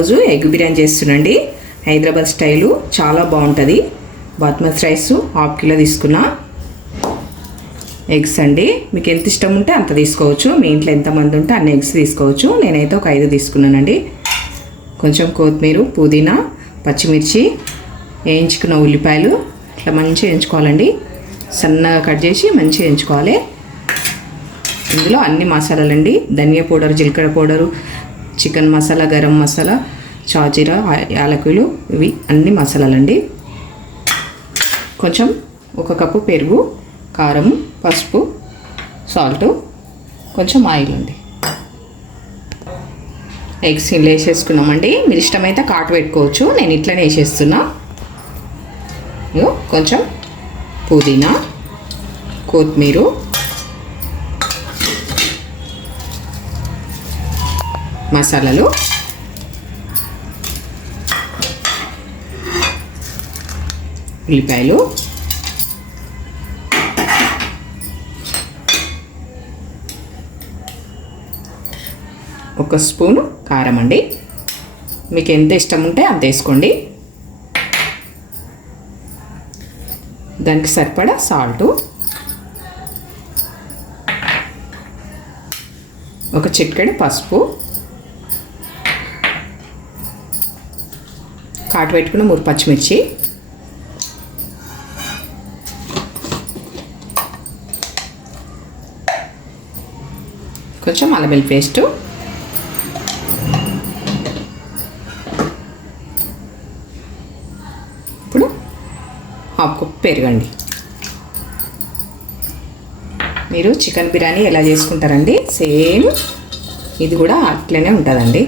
రోజు ఎగ్ బిర్యానీ చేస్తున్నాండి హైదరాబాద్ స్టైలు చాలా బాగుంటుంది. బాస్మతి రైస్ హాఫ్ కిలో తీసుకున్నా ఎగ్స్ అండి. మీకు ఎంత ఇష్టం ఉంటే అంత తీసుకోవచ్చు. మీ ఇంట్లో ఎంతమంది ఉంటే అన్ని ఎగ్స్ తీసుకోవచ్చు. నేనైతే ఒక ఐదు తీసుకున్నానండి. కొంచెం కొత్తిమీర పుదీనా పచ్చిమిర్చి వేయించుకున్న ఉల్లిపాయలు ఇట్లా మంచిగా వేయించుకోవాలండి. సన్నగా కట్ చేసి మంచిగా వేయించుకోవాలి. ఇందులో అన్ని మసాలాలండి. ధనియా పౌడర్ జీలకర్ర పౌడరు చికెన్ మసాలా గరం మసాలా చాజీరా యాలకులు ఇవి అన్ని మసాలాలండి. కొంచెం ఒక కప్పు పెరుగు కారం పసుపు సాల్ట్ కొంచెం ఆయిల్ అండి ఎగ్స్ ఇలా వేసేసుకున్నామండి. మీరు ఇష్టమైతే కాటు పెట్టుకోవచ్చు. నేను ఇట్లనే వేసేస్తున్నా. కొంచెం పుదీనా కొత్తిమీర. మసాలాలు. ఉల్లిపాయలు. ఒక స్పూను కారం అండి. మీకు ఎంత ఇష్టం ఉంటే అంత వేసుకోండి. దానికి సరిపడా సాల్టు. ఒక చిట్కడి పసుపు. కాటు పెట్టుకున్న మూడు పచ్చిమిర్చి. కొంచెం పేస్టు. ఇప్పుడు హాఫ్ కప్ పెరగండి. మీరు చికెన్ బిర్యానీ ఎలా చేసుకుంటారండి? సేమ్ ఇది కూడా అట్లనే ఉంటుందండి.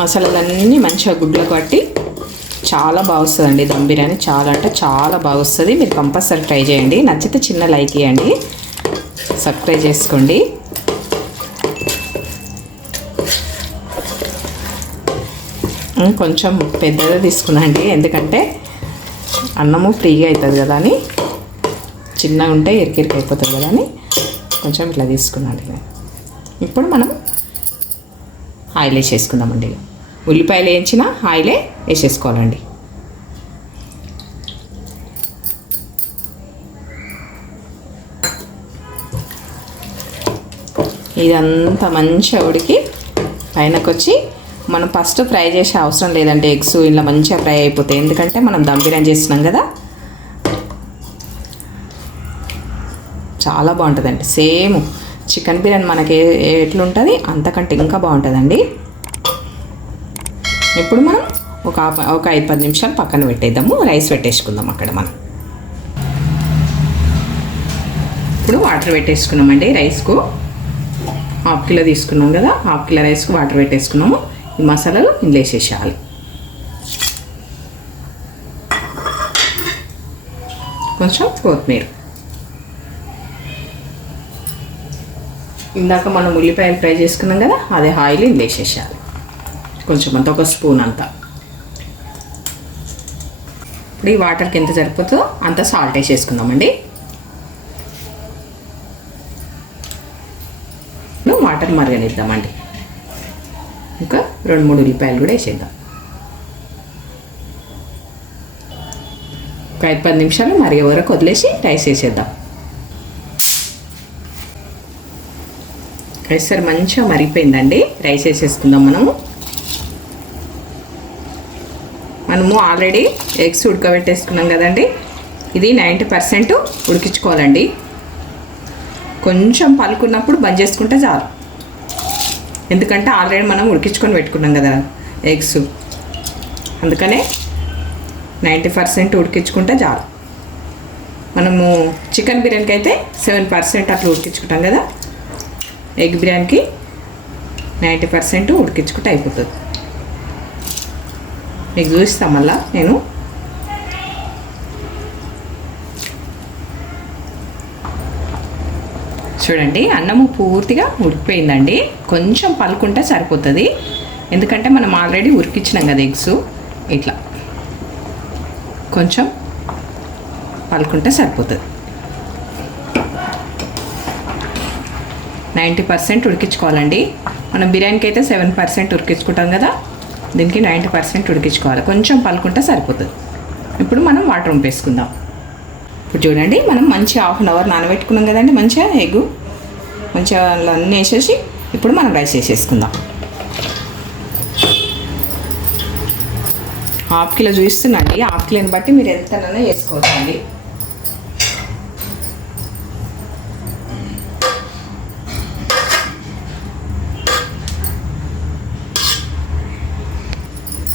మసాలాలన్నీ మంచిగా గుడ్లు పట్టి చాలా బాగుస్తుందండి దమ్ బిర్యానీ. చాలా అంటే చాలా బాగుస్తుంది. మీరు కంపల్సరీ ట్రై చేయండి. నచ్చితే చిన్న లైక్ ఇవ్వండి సబ్స్క్రైబ్ చేసుకోండి. కొంచెం పెద్దగా తీసుకున్నాండి ఎందుకంటే అన్నము ఫ్రీగా అవుతుంది కదా అని. చిన్నగా ఉంటే ఇరికిరికి అయిపోతుంది కదా అని కొంచెం ఇట్లా తీసుకున్నాండి ఇప్పుడు మనం ఆయిల్ వేసేసుకుందామండి. ఉల్లిపాయలు వేయించిన ఆయిలే వేసేసుకోవాలండి. ఇదంతా మంచిగా ఉడికి పైనకొచ్చి మనం ఫస్ట్ ఫ్రై చేసే అవసరం లేదంటే ఎగ్స్ ఇలా మంచిగా ఫ్రై అయిపోతాయి. ఎందుకంటే మనం దమ్ బిర్యానీ చేస్తున్నాం కదా. చాలా బాగుంటుందండి. సేమ్ చికెన్ బిర్యానీ మనకి ఎట్లుంటుంది? అంతకంటే ఇంకా బాగుంటుందండి. ఇప్పుడు మనం ఒక ఒక ఐదు పది నిమిషాలు పక్కన పెట్టేద్దాము. రైస్ పెట్టేసుకుందాం అక్కడ మనం. ఇప్పుడు వాటర్ పెట్టేసుకున్నామండి రైస్కు. హాఫ్ కిలో తీసుకున్నాం కదా హాఫ్ కిలో రైస్కు వాటర్ పెట్టేసుకున్నాము. ఈ మసాలాలు ఇందులో వేసేసేయాలి. కొంచెం కొత్తిమీర. ఇందాక మనం ఉల్లిపాయలు ఫ్రై చేసుకున్నాం కదా అదే ఆయిల్ ఇందులో వేసేసేయాలి. కొంచెం అంత ఒక స్పూన్ అంతా. ఇప్పుడు ఈ వాటర్కి ఎంత సరిపోతుందో అంత సాల్ట్ వేసేసుకుందామండి. వాటర్ మరగనిద్దామండి. ఇంకా రెండు మూడు ఉల్లిపాయలు కూడా వేసేద్దాం. ఒక ఐదు పది నిమిషాలు మరిగే వరకు వదిలేసి రైస్ వేసేద్దాం. రైస్ సార్ మంచిగా మరిగిపోయిందండి. రైస్ వేసేసుకుందాం మనము. మనము ఆల్రెడీ ఎగ్స్ ఉడకబెట్టేసుకున్నాం కదండి. ఇది నైంటీ పర్సెంట్ ఉడికించుకోవాలండి. కొంచెం పలుకున్నప్పుడు బంద్ చేసుకుంటే చాలు. ఎందుకంటే ఆల్రెడీ మనం ఉడికించుకొని పెట్టుకున్నాం కదా ఎగ్స్ అందుకనే నైంటీ పర్సెంట్ ఉడికించుకుంటే చాలు. మనము చికెన్ బిర్యానీకి అయితే సెవెన్ పర్సెంట్ అట్లా ఉడికించుకుంటాం కదా. ఎగ్ బిర్యానీకి నైంటీ పర్సెంట్ ఉడికించుకుంటే అయిపోతుంది. మీకు చూపిస్తాం మళ్ళా నేను. చూడండి అన్నము పూర్తిగా ఉడికిపోయిందండి. కొంచెం పలుకుంటే సరిపోతుంది. ఎందుకంటే మనం ఆల్రెడీ ఉరికిచ్చినాం కదా ఎగ్స్. ఇట్లా. కొంచెం పలుకుంటే సరిపోతుంది. నైంటీ పర్సెంట్ ఉడికించుకోవాలండి. మనం బిర్యానీకి అయితే సెవెన్ పర్సెంట్ ఉడికించుకుంటాం కదా. దీనికి నైంటీ పర్సెంట్ ఉడికించుకోవాలి. కొంచెం పలుకుంటే సరిపోతుంది. ఇప్పుడు మనం వాటర్ ఉంపేసుకుందాం. ఇప్పుడు చూడండి మనం మంచి హాఫ్ అన్ అవర్ నానబెట్టుకున్నాం కదండి మంచిగా ఎగ్గు మంచిగా అన్నీ వేసేసి ఇప్పుడు మనం రైస్ వేసేసుకుందాం. హాఫ్ కిలో చూపిస్తున్నాండి హాఫ్ కిలోని బట్టి మీరు ఎంతనైనా అండి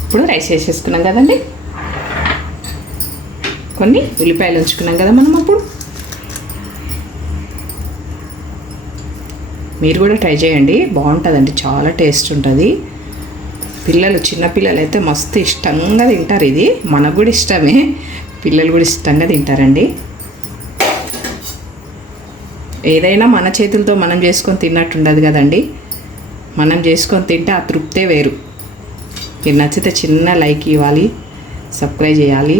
ఇప్పుడు రైస్ వేసేసుకున్నాం కదండి. కొన్ని ఉల్లిపాయలు ఉంచుకున్నాం కదా మనం అప్పుడు. మీరు కూడా ట్రై చేయండి బాగుంటుందండి చాలా టేస్ట్ ఉంటుంది. పిల్లలు చిన్నపిల్లలు అయితే మస్తు ఇష్టంగా తింటారు ఇది. మనకు కూడా ఇష్టమే పిల్లలు కూడా ఇష్టంగా తింటారండి. ఏదైనా మన చేతులతో మనం చేసుకొని తిన్నట్టు ఉండదు కదండి. మనం చేసుకొని తింటే ఆ తృప్తే వేరు. మీరు నచ్చితే చిన్న లైక్ ఇవ్వాలి సబ్స్క్రైబ్ చేయాలి.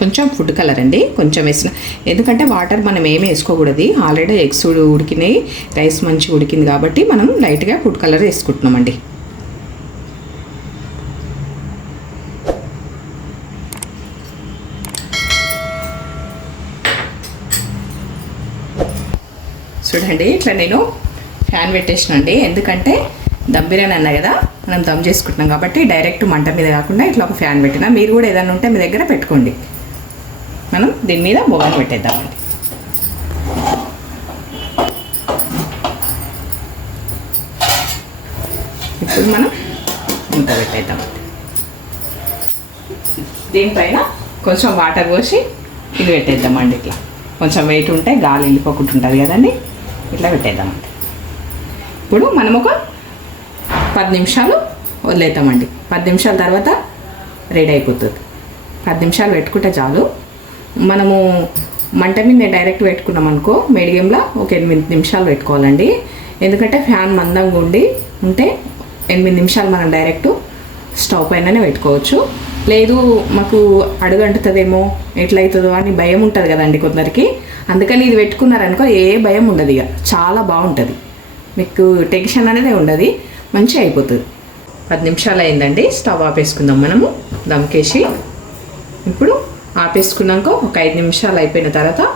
కొంచెం ఫుడ్ కలర్ అండి కొంచెం వేసిన. ఎందుకంటే వాటర్ మనం ఏమి వేసుకోకూడదు ఆల్రెడీ ఎగ్స్ ఉడికినాయి రైస్ మంచిగా ఉడికింది కాబట్టి మనం లైట్గా ఫుడ్ కలర్ వేసుకుంటున్నామండి. చూడండి. ఇట్లా నేను ఫ్యాన్ పెట్టేసినండి ఎందుకంటే దమ్ బిర్యానీ అన్నా కదా మనం దమ్ చేసుకుంటున్నాం కాబట్టి డైరెక్ట్ మంట మీద కాకుండా ఇట్లా ఒక ఫ్యాన్ పెట్టిన. మీరు కూడా ఏదైనా ఉంటే మీ దగ్గర పెట్టుకోండి. మనం దీని మీద బొగాన్ పెట్టేద్దామండి ఇప్పుడు మనం ఇంత పెట్టేద్దామండి దీనిపైన కొంచెం వాటర్ పోసి ఇది పెట్టేద్దామండి ఇట్లా. కొంచెం వెయిట్ ఉంటే గాలి వెళ్ళిపోకుండా ఉంటుంది కదండి. ఇట్లా పెట్టేద్దామండి ఇప్పుడు మనం ఒక పది నిమిషాలు వదిలేద్దామండి. పది నిమిషాల తర్వాత రెడీ అయిపోతుంది. పది నిమిషాలు పెట్టుకుంటే చాలు. మనము మంట మీద డైరెక్ట్ పెట్టుకున్నాం అనుకో మీడియంలో ఒక ఎనిమిది నిమిషాలు పెట్టుకోవాలండి. ఎందుకంటే ఫ్యాన్ మందంగా ఉండి ఉంటే ఎనిమిది నిమిషాలు మనం డైరెక్ట్ స్టవ్ పైననే పెట్టుకోవచ్చు. లేదు మాకు అడుగంటుతుందేమో ఎట్లయితుందో అని భయం ఉంటుంది కదండి కొందరికి. అందుకని ఇది పెట్టుకున్నారనుకో ఏ భయం ఉండదు ఇక. చాలా బాగుంటుంది. మీకు టెన్షన్ అనేది ఉండదు. మంచిగా అయిపోతుంది. పది నిమిషాలు అయిందండి. స్టవ్ ఆపేసుకుందాం మనము. దమ్కేసి. ఇప్పుడు ఆపేసుకున్నాక ఒక ఐదు నిమిషాలు అయిపోయిన తర్వాత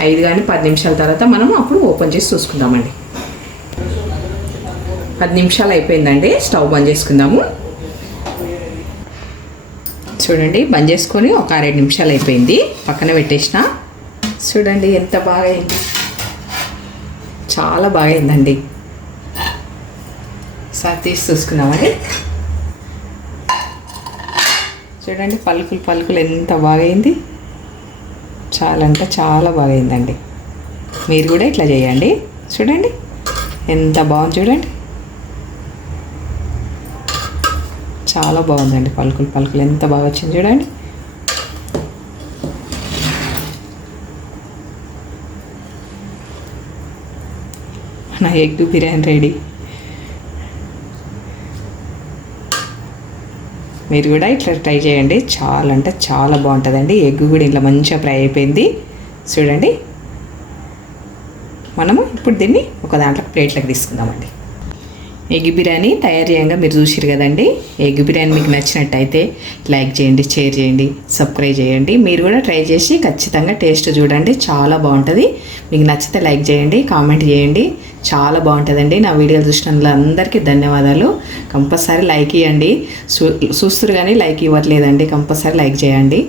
ఐదు కానీ పది నిమిషాల తర్వాత మనం అప్పుడు ఓపెన్ చేసి చూసుకుందామండి. పది నిమిషాలు అయిపోయిందండి. స్టవ్ బంద్ చేసుకుందాము. చూడండి బంద్ చేసుకొని ఒక ఆరేడు నిమిషాలు అయిపోయింది. పక్కన పెట్టేసిన. చూడండి ఎంత బాగా అయింది చాలా బాగా అయిందండి సార్ తీసి చూసుకున్నామండి చూడండి పలుకులు పలుకులు ఎంత బాగైంది. చాలా అంటే చాలా బాగైందండి. మీరు కూడా ఇట్లా చేయండి. చూడండి ఎంత బాగుంది చూడండి. చాలా బాగుందండి పలుకులు పలుకులు ఎంత బాగా వచ్చింది చూడండి. నా ఎగ్ బిర్యానీ రెడీ. మీరు కూడా ఇట్లా ట్రై చేయండి. చాలా అంటే చాలా బాగుంటుందండి. ఎగ్ కూడా ఇట్లా మంచిగా ఫ్రై అయిపోయింది. చూడండి. మనము ఇప్పుడు దీన్ని ఒక దాంట్లో ప్లేట్లోకి తీసుకుందామండి. ఎగ్ బిర్యానీ తయారు చేయంగా మీరు చూసిరు కదండి. ఎగ్ బిర్యానీ మీకు నచ్చినట్టయితే లైక్ చేయండి షేర్ చేయండి సబ్స్క్రైబ్ చేయండి. మీరు కూడా ట్రై చేసి ఖచ్చితంగా టేస్ట్ చూడండి. చాలా బాగుంటుంది. మీకు నచ్చితే లైక్ చేయండి కామెంట్ చేయండి. చాలా బాగుంటుందండి. నా వీడియోలు చూసిన అందరికీ ధన్యవాదాలు. కంపల్సరీ లైక్ ఇవ్వండి చూ చూస్తురు కానీ లైక్ ఇవ్వట్లేదండి. కంపల్సరీ లైక్ చేయండి.